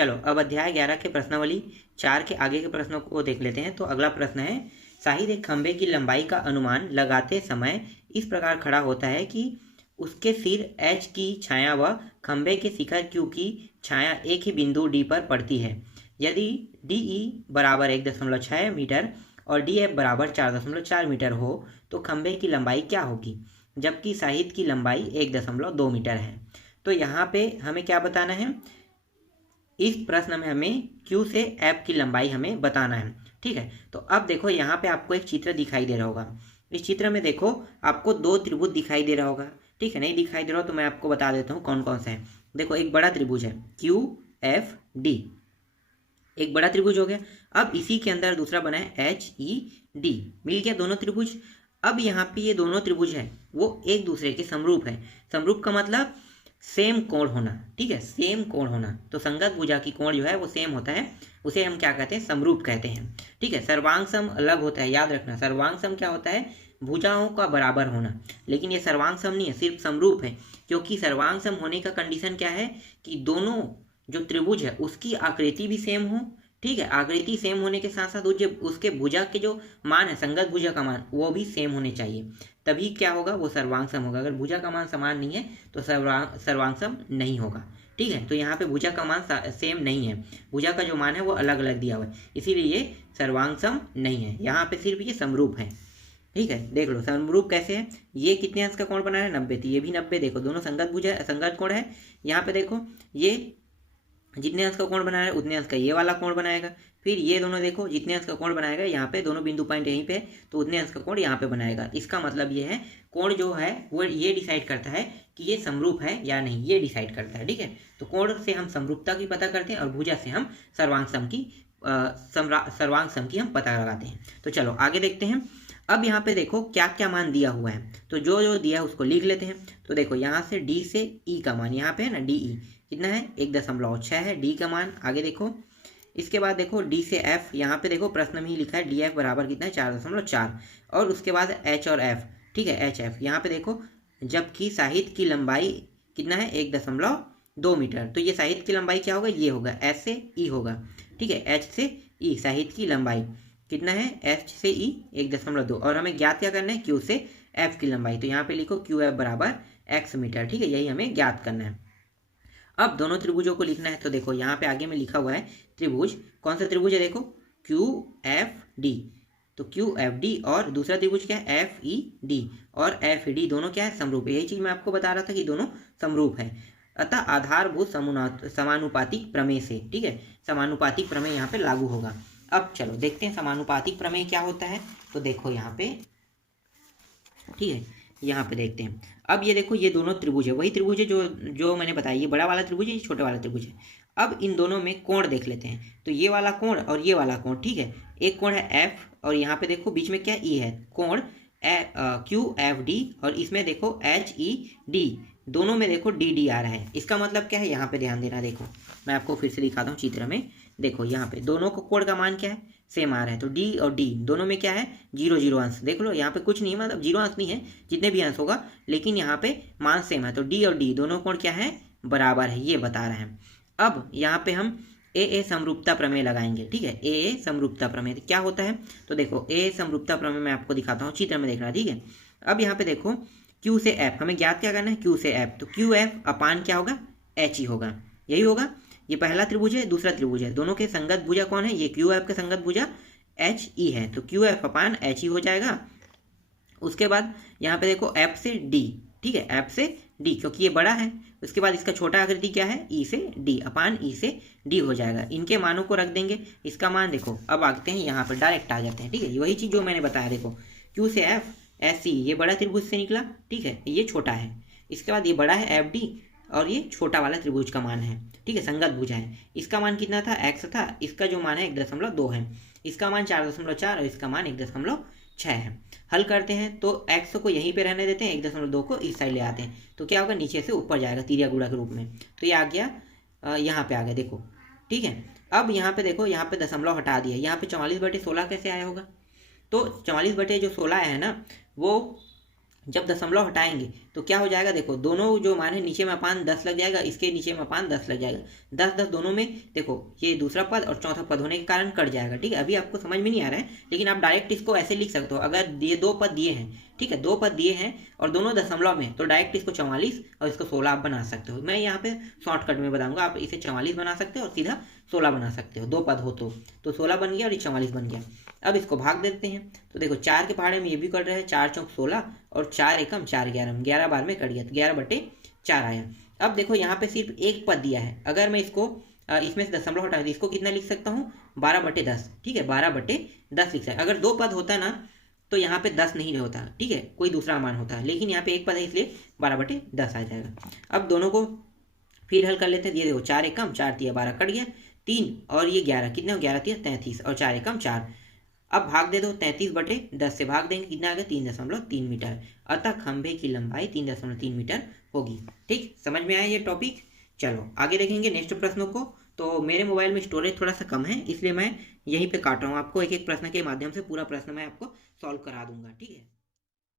चलो अब अध्याय 11 के प्रश्नावली 4 के आगे के प्रश्नों को देख लेते हैं। तो अगला प्रश्न है, शाहिद एक खंभे की लंबाई का अनुमान लगाते समय इस प्रकार खड़ा होता है कि उसके सिर H की छाया व खंभे के शिखर Q की छाया एक ही बिंदु D पर पड़ती है। यदि DE बराबर 1.6 मीटर और DF बराबर 4.4 मीटर हो तो खंभे की लंबाई क्या होगी, जबकि शाहिद की लंबाई 1.2 मीटर है। तो यहाँ पे हमें क्या बताना है, इस प्रश्न में हमें Q से F की लंबाई हमें बताना है। ठीक है, तो अब देखो यहाँ पे आपको एक चित्र दिखाई दे रहा होगा। इस चित्र में देखो आपको दो त्रिभुज दिखाई दे रहा होगा। ठीक है, नहीं दिखाई दे रहा हो तो मैं आपको बता देता हूँ कौन कौन सा है। देखो एक बड़ा त्रिभुज है QFD, एक बड़ा त्रिभुज हो गया। अब इसी के अंदर दूसरा बना है HED, मिल गया दोनों त्रिभुज। अब यहाँ पे ये दोनों त्रिभुज है वो एक दूसरे के समरूप है। समरूप का मतलब सेम कोण होना। ठीक है, सेम कोण होना। तो संगत भुजा की कोण जो है वो सेम होता है, उसे हम क्या कहते हैं, समरूप कहते हैं। ठीक है, सर्वांग सम अलग होता है, याद रखना। सर्वांग सम क्या होता है, भुजाओं का बराबर होना, लेकिन ये सर्वांग सम नहीं है, सिर्फ समरूप है। क्योंकि सर्वांग सम होने का कंडीशन क्या है कि दोनों जो त्रिभुज है उसकी आकृति भी सेम हो। ठीक है, आकृति सेम होने के साथ साथ उसके भुजा के जो मान है, संगत भुजा का मान, वो भी सेम होने चाहिए, तभी क्या होगा, वो सर्वांग सम होगा। अगर भुजा का मान समान नहीं है तो सर्वांग सम नहीं होगा। ठीक है, तो यहाँ पे भुजा का मान सेम नहीं है, भुजा का जो मान है वो अलग अलग दिया हुआ है, इसीलिए ये सर्वांग सम नहीं है। यहाँ पे सिर्फ ये समरूप है। ठीक है, देख लो समरूप कैसे है। ये कितने अंश का कोण बना है, 90। तो ये भी 90, देखो दोनों संगत भुजा संगत कोण है। यहाँ पे देखो ये जितने अंश का कोण बनाया है उतने अंश का ये वाला कोण बनाएगा। फिर ये दोनों देखो जितने अंश का कोण बनाएगा, यहाँ पे दोनों बिंदु पॉइंट यहीं पे, तो उतने अंश का कोण यहाँ पे बनाएगा। इसका मतलब ये है कोण जो है वो ये डिसाइड करता है कि ये समरूप है या नहीं, ये डिसाइड करता है। ठीक है, तो कोण से हम समरूपता की पता करते हैं और भुजा से हम सर्वांग सम की हम पता लगाते हैं। तो चलो आगे देखते हैं। अब यहाँ पे देखो क्या क्या मान दिया हुआ है, तो जो जो दिया है उसको लिख लेते हैं। तो देखो यहाँ से D से E का मान, यहाँ पे है ना DE कितना है, 1.6 है D का मान। आगे देखो, इसके बाद देखो D से F, यहाँ पे देखो प्रश्न में ही लिखा है DF बराबर कितना है, 4.4। और उसके बाद H और F, ठीक है HF, यहाँ पे देखो जबकि शाहिद की लंबाई कितना है, 1.2 मीटर। तो ये शाहिद की लंबाई क्या होगा, ये होगा H से E होगा। ठीक है, H से E शाहिद की लंबाई कितना है, H से E 1.2। और हमें ज्ञात क्या करना है, Q से F की लंबाई। तो यहाँ पे लिखो QF बराबर x मीटर। ठीक है, यही हमें ज्ञात करना है। अब दोनों त्रिभुजों को लिखना है। तो देखो यहाँ पे आगे में लिखा हुआ है त्रिभुज, कौन सा त्रिभुज है, देखो QFD। तो QFD और दूसरा त्रिभुज क्या है, FED। और FED दोनों क्या है, समरूप है। यही चीज मैं आपको बता रहा था कि दोनों समरूप है। अतः आधारभूत समानुपातिक प्रमेय से, ठीक है, समानुपातिक प्रमेय यहाँ पे लागू होगा। अब चलो देखते हैं समानुपातिक प्रमेय क्या होता है। तो देखो यहाँ पे, ठीक है, यहाँ पे देखते हैं। अब ये देखो ये दोनों त्रिभुज है, वही त्रिभुज है जो मैंने बताया, ये बड़ा वाला त्रिभुज है, ये छोटा वाला त्रिभुज है। अब इन दोनों में कोण देख लेते हैं। तो ये वाला कोण और ये वाला कोण, ठीक है, एक कोण है F और यहाँ पे देखो बीच में क्या E है, कोण QFD। और इसमें देखो HED, दोनों में देखो DD आ रहा है। इसका मतलब क्या है, यहाँ पे ध्यान देना। देखो मैं आपको फिर से दिखाता हूँ चित्र में। देखो यहाँ पे दोनों को कोण का मान क्या है, सेम आ रहा है। तो D और D दोनों में क्या है, 0 अंश। देख लो यहाँ पे कुछ नहीं है, मतलब 0 अंश नहीं है, जितने भी अंश होगा, लेकिन यहाँ पे मान सेम है। तो D और D दोनों कोण क्या है, बराबर है, ये बता रहे हैं। अब यहाँ पे हम AA समरूपता प्रमेय लगाएंगे। ठीक है, AA समरूपता प्रमेय क्या होता है। तो देखो AA समरूपता प्रमेय मैं आपको दिखाता हूँ, चित्र में देखना। ठीक है, अब यहाँ पे देखो Q से F, हमें ज्ञात क्या करना है, Q से F। तो QF अपान क्या होगा, HE होगा, यही होगा। ये पहला त्रिभुज है, दूसरा त्रिभुज है, दोनों के संगत भुजा कौन है, ये QF के संगत भुजा HE है। तो QF अपान HE हो जाएगा। उसके बाद यहाँ पे देखो F से D, ठीक है, F से D, क्योंकि ये बड़ा है। उसके बाद इसका छोटा आकृति क्या है, E से D अपान E से D हो जाएगा। इनके मानों को रख देंगे। इसका मान देखो, अब आते हैं यहाँ पर, डायरेक्ट आ जाते हैं। ठीक है, वही चीज़ जो मैंने बताया। देखो Q से F SE, ये बड़ा त्रिभुज से निकला, ठीक है, ये छोटा है। इसके बाद ये बड़ा है FD और ये छोटा वाला त्रिभुज का मान है। ठीक है, संगत भुजा है। इसका मान कितना था, x था, इसका जो मान है 1.2 है, इसका मान 4.4 और इसका मान 1.6 है। हल करते हैं तो x को यहीं पे रहने देते हैं, 1.2 को इस साइड ले आते हैं। तो क्या होगा, नीचे से ऊपर जाएगा तिरिया गुणा के रूप में। तो ये आ गया, यहाँ पे आ गया, देखो। ठीक है, अब यहाँ पे देखो, यहाँ पे दशमलव हटा दिया, यहाँ पे 44/16 कैसे आया होगा। तो 44/16 है ना, वो जब दशमलव हटाएंगे तो क्या हो जाएगा, देखो दोनों जो मान है नीचे में अपान 10 लग जाएगा, इसके नीचे में अपान 10 लग जाएगा, 10 10 दोनों में देखो ये दूसरा पद और चौथा पद होने के कारण कट जाएगा। ठीक है, अभी आपको समझ में नहीं आ रहा है, लेकिन आप डायरेक्ट इसको ऐसे लिख सकते हो। अगर ये दो पद दिए हैं, ठीक है, दो पद दिए हैं और दोनों दशमलव में, तो डायरेक्ट इसको 44 और इसको 16 आप बना सकते हो। मैं यहाँ पे शॉर्टकट में बताऊंगा, आप इसे 44 बना सकते हो और सीधा 16 बना सकते हो, दो पद हो तो 16 बन गया और ये 44 बन गया। अब इसको भाग देते हैं, तो देखो 4 के पहाड़े में ये भी कट रहा है, 4 चौक 16 और 4 एकम 4 11, 11 बार में कट गया तो 11/4 आया। अब देखो यहाँ पे सिर्फ एक पद दिया है, अगर मैं इसको इसमें से दशमलव हटा इसको कितना लिख सकता हूँ, 12/10। ठीक है, 12/10 लिख सकता है। अगर दो पद होता ना तो यहाँ पे 10 नहीं होता, ठीक है, कोई दूसरा मान होता है, लेकिन यहाँ पे एक पद है इसलिए 12/10 आ जाएगा। अब दोनों को फिर हल कर लेते हैं। ये देखो 4 एकम 4 तिया 12 कट गया, 3 और ये 11, कितना 11 तिया 33 और 4 एकम 4। अब भाग दे दो, 33/10 से भाग देंगे, कितना आ गया 3.3 मीटर। अतः खंभे की लंबाई 3.3 मीटर होगी। ठीक, समझ में आया ये टॉपिक। चलो आगे देखेंगे नेक्स्ट प्रश्नों को। तो मेरे मोबाइल में स्टोरेज थोड़ा सा कम है, इसलिए मैं यहीं पे काट रहा हूँ, आपको एक एक प्रश्न के माध्यम से पूरा प्रश्न मैं आपको सॉल्व करा दूंगा। ठीक है।